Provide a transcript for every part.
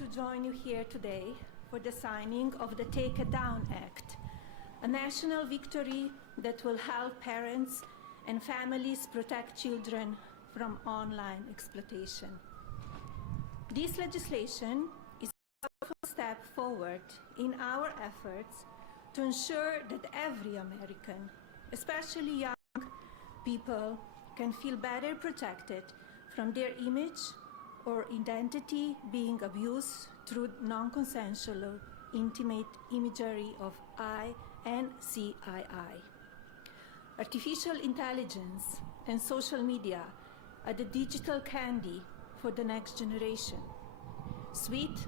to join you here today for the signing of the Take It Down Act, a national victory that will help parents and families protect children from online exploitation. This legislation is a powerful step forward in our efforts to ensure that every American, especially young people, can feel better protected from their image or identity being abused through non-consensual intimate imagery of I and CII. Artificial intelligence and social media are the digital candy for the next generation. Sweet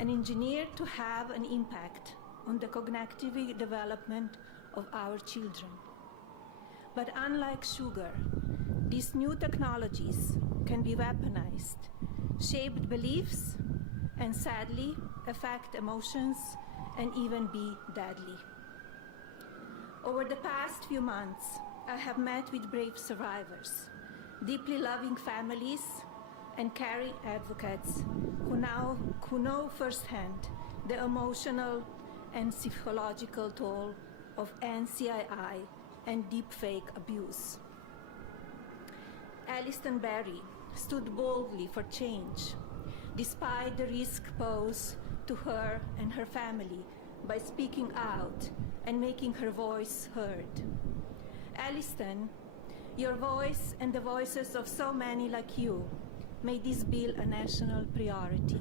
and engineered to have an impact on the cognitive development of our children. But unlike sugar, these new technologies can be weaponized, shape beliefs, and sadly affect emotions and even be deadly. Over the past few months, I have met with brave survivors, deeply loving families, and caring advocates who know firsthand the emotional and psychological toll of NCII and deepfake abuse. Alliston Berry stood boldly for change, despite the risk posed to her and her family by speaking out and making her voice heard. Alliston, your voice and the voices of so many like you made this bill a national priority.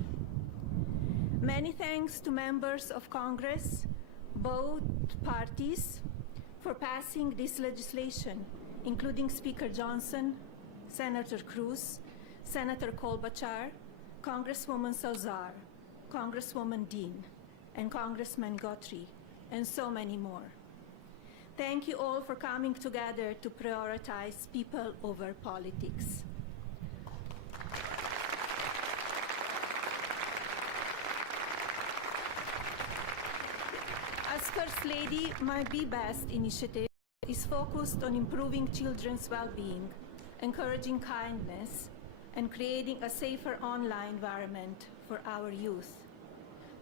Many thanks to members of Congress, both parties, for passing this legislation, including Speaker Johnson, Senator Cruz, Senator Klobuchar, Congresswoman Salazar, Congresswoman Dean, and Congressman Guthrie, and so many more. Thank you all for coming together to prioritize people over politics. As First Lady, my Be Best initiative is focused on improving children's well-being, encouraging kindness, and creating a safer online environment for our youth.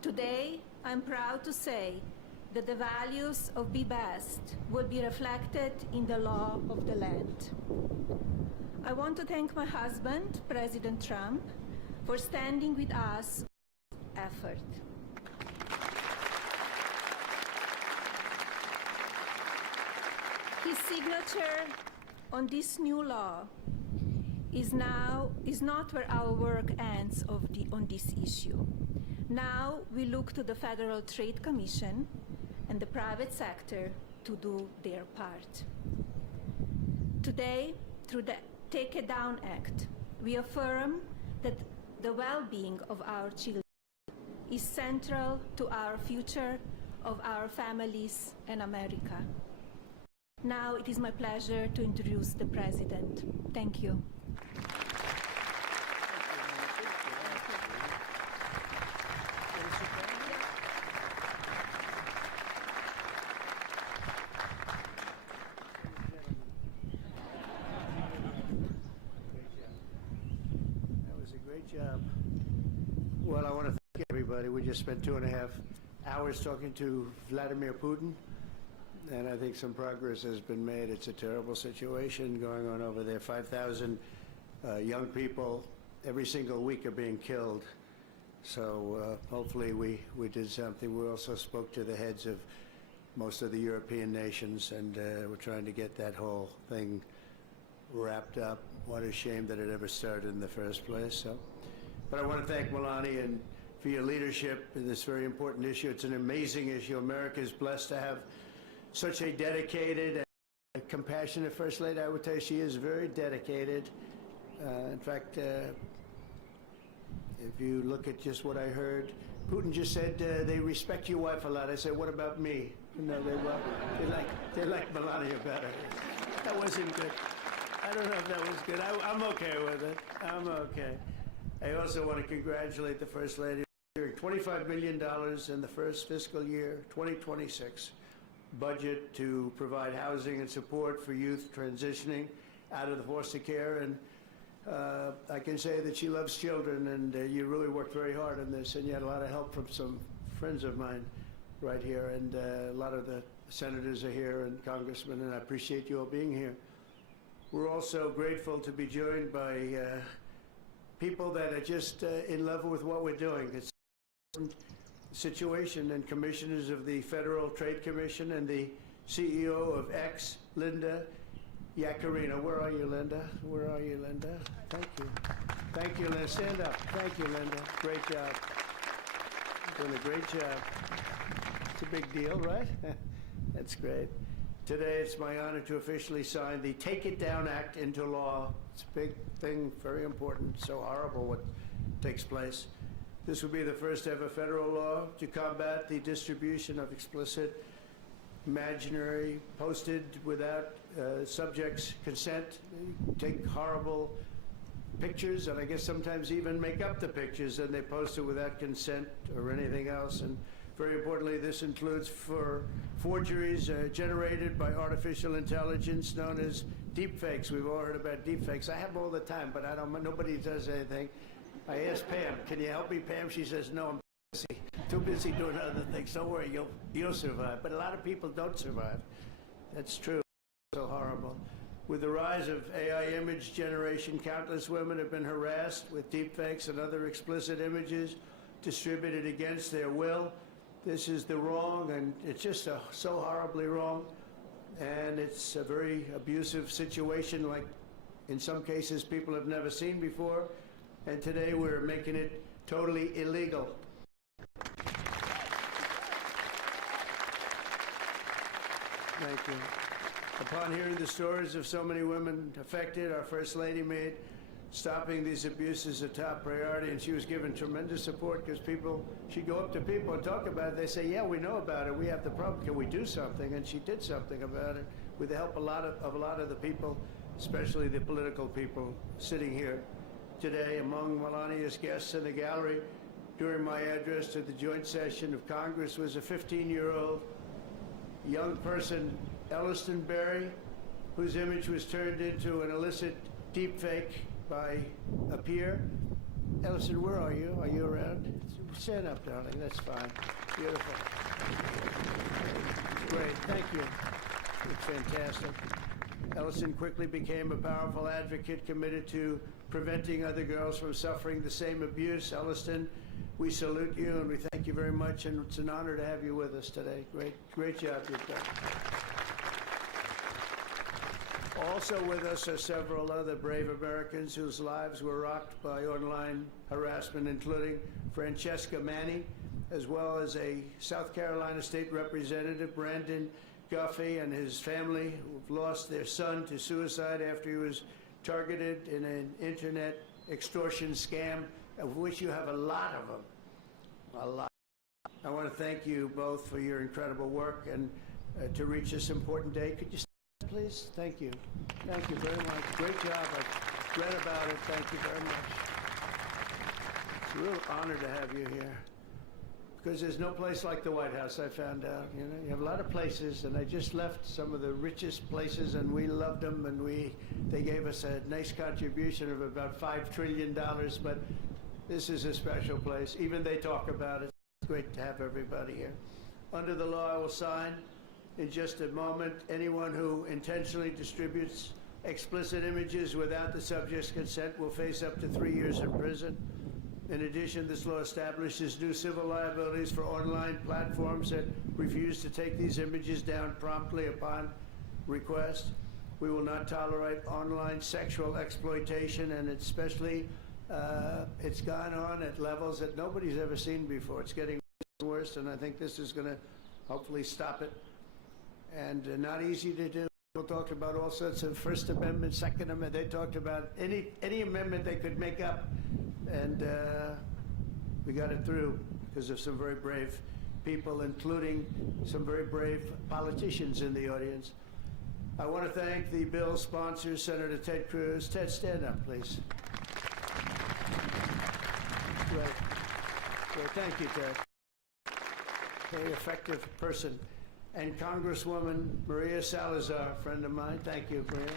Today, I'm proud to say that the values of Be Best will be reflected in the law of the land. I want to thank my husband, President Trump, for standing with us in this effort. His signature on this new law is not where our work ends on this issue. Now we look to the Federal Trade Commission and the private sector to do their part. Today, through the Take It Down Act, we affirm that the well-being of our children is central to our future, of our families, and America. Now it is my pleasure to introduce the President. Thank you. Job. Well, I want to thank everybody. We just spent 2.5 hours talking to Vladimir Putin, and I think some progress has been made. It's a terrible situation going on over there. 5,000 young people every single week are being killed. So hopefully we did something. We also spoke to the heads of most of the European nations, and we're trying to get that whole thing wrapped up. What a shame that it ever started in the first place. So, but I want to thank Melania and for your leadership in this very important issue. It's an amazing issue. America is blessed to have such a dedicated and compassionate First Lady. I would tell you she is very dedicated. In fact, if you look at just what I heard, Putin just said they respect your wife a lot. I said, what about me? No, they like Melania better. That wasn't good. I don't know if that was good. I'm okay with it. I'm okay. I also want to congratulate the First Lady. $25 million in the first fiscal year, 2026, budget to provide housing and support for youth transitioning out of the foster care. And I can say that she loves children, and you really worked very hard on this, and you had a lot of help from some friends of mine right here, and a lot of the senators are here and congressmen, and I appreciate you all being here. We're also grateful to be joined by people that are just in love with what we're doing. It's a situation, and commissioners of the Federal Trade Commission and the CEO of X, Linda Yaccarino. Where are you, Linda? Where are you, Linda? Thank you. Thank you, Linda. Stand up. Thank you, Linda. Great job. Doing a great job. It's a big deal, right? That's great. Today, it's my honor to officially sign the Take It Down Act into law. It's a big thing, very important, so horrible what takes place. This will be the first ever federal law to combat the distribution of explicit, imaginary, posted without subject's consent, take horrible pictures, and I guess sometimes even make up the pictures, and they post it without consent or anything else. And very importantly, this includes for forgeries generated by artificial intelligence known as deepfakes. We've all heard about deepfakes. I have them all the time, but nobody does anything. I asked Pam, can you help me, Pam? She says, no, I'm busy. Too busy doing other things. Don't worry, you'll survive. But a lot of people don't survive. That's true. So horrible. With the rise of AI image generation, countless women have been harassed with deepfakes and other explicit images distributed against their will. This is the wrong, and it's just so horribly wrong. And it's a very abusive situation, like in some cases people have never seen before. And today we're making it totally illegal. Thank you. Upon hearing the stories of so many women affected, our First Lady made stopping these abuses a top priority, and she was given tremendous support because she'd go up to people and talk about it. They say, yeah, we know about it. We have the problem. Can we do something? And she did something about it with the help of a lot of the people, especially the political people sitting here today. Among Melania's guests in the gallery during my address to the joint session of Congress was a 15-year-old young person, Elliston Berry, whose image was turned into an illicit deepfake by a peer. Elliston, where are you? Are you around? Stand up, darling. That's fine. Beautiful. Great. Thank you. It's fantastic. Elliston quickly became a powerful advocate committed to preventing other girls from suffering the same abuse. Elliston, we salute you and we thank you very much, and it's an honor to have you with us today. Great job you've done. Also with us are several other brave Americans whose lives were rocked by online harassment, including Francesca Manny, as well as a South Carolina State Representative, Brandon Guffey, and his family, who've lost their son to suicide after he was targeted in an internet extortion scam, of which you have a lot of them. A lot. I want to thank you both for your incredible work and to reach this important day. Could you stand, please? Thank you. Thank you very much. Great job. I read about it. Thank you very much. It's a real honor to have you here, because there's no place like the White House, I found out. You know, you have a lot of places, and I just left some of the richest places, and we loved them, and they gave us a nice contribution of about $5 trillion, but this is a special place. Even they talk about it. It's great to have everybody here. Under the law I will sign in just a moment, anyone who intentionally distributes explicit images without the subject's consent will face up to 3 years in prison. In addition, this law establishes new civil liabilities for online platforms that refuse to take these images down promptly upon request. We will not tolerate online sexual exploitation, and especially it's gone on at levels that nobody's ever seen before. It's getting worse, and I think this is going to hopefully stop it. And not easy to do. People talked about all sorts of First Amendment, Second Amendment. They talked about any amendment they could make up, and we got it through because of some very brave people, including some very brave politicians in the audience. I want to thank the bill's sponsor, Senator Ted Cruz. Ted, stand up, please. Great. Great. Thank you, Ted. Very effective person. And Congresswoman Maria Salazar, a friend of mine. Thank you, Maria.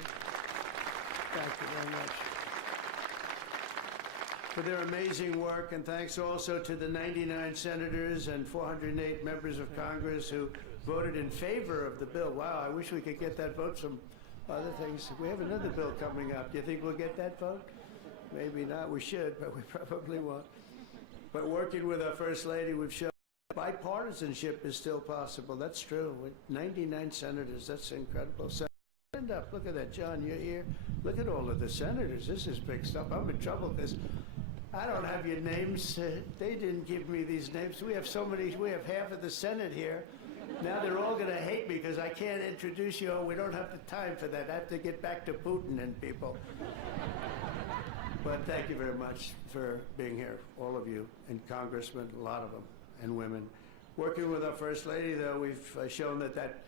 Thank you very much. for their amazing work, and thanks also to the 99 senators and 408 members of Congress who voted in favor of the bill. Wow, I wish we could get that vote from other things. We have another bill coming up. Do you think we'll get that vote? Maybe not. We should, but we probably won't. But working with our First Lady, we've shown bipartisanship is still possible. That's true. With 99 senators, that's incredible. So stand up. Look at that, John. You're here. Look at all of the senators. This is big stuff. I'm in trouble because I don't have your names. They didn't give me these names. We have so many. We have half of the Senate here. Now they're all going to hate me because I can't introduce you. Oh, we don't have the time for that. I have to get back to Putin and people. But thank you very much for being here, all of you, and congressmen, a lot of them, and women. Working with our First Lady, though, we've shown that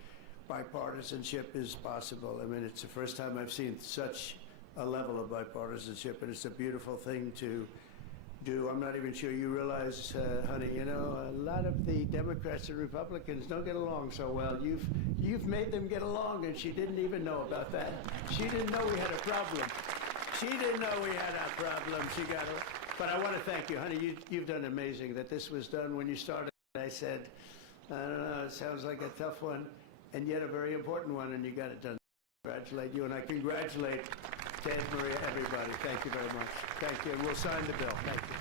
bipartisanship is possible. I mean, it's the first time I've seen such a level of bipartisanship, and it's a beautiful thing to do. I'm not even sure you realize, honey, you know, a lot of the Democrats and Republicans don't get along so well. You've made them get along, and she didn't even know about that. She didn't know we had a problem. She didn't know we had a problem. She got it. But I want to thank you, honey. You've done amazing. That this was done when you started. I said, I don't know, it sounds like a tough one, and yet a very important one, and you got it done. Congratulate you, and I congratulate Ted, Maria, everybody. Thank you very much. Thank you, and we'll sign the bill. Thank you.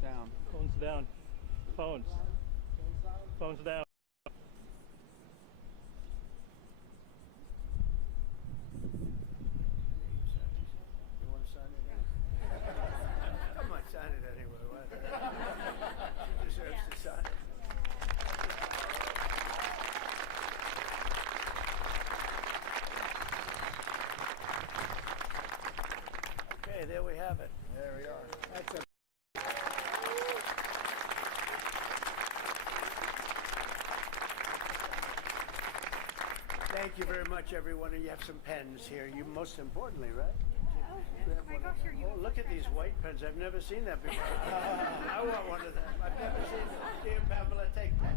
Down. Phones down. Phones. Phones down. You want to sign it? Come on, sign it anyway. She deserves to sign it. Okay, there we have it. There we are. That's a Thank you very much, everyone. And you have some pens here. You most importantly, right? Oh my gosh, are you? Oh, look at these white pens. I've never seen that before. I want one of them. I've never seen them. Dear Pamela, take that.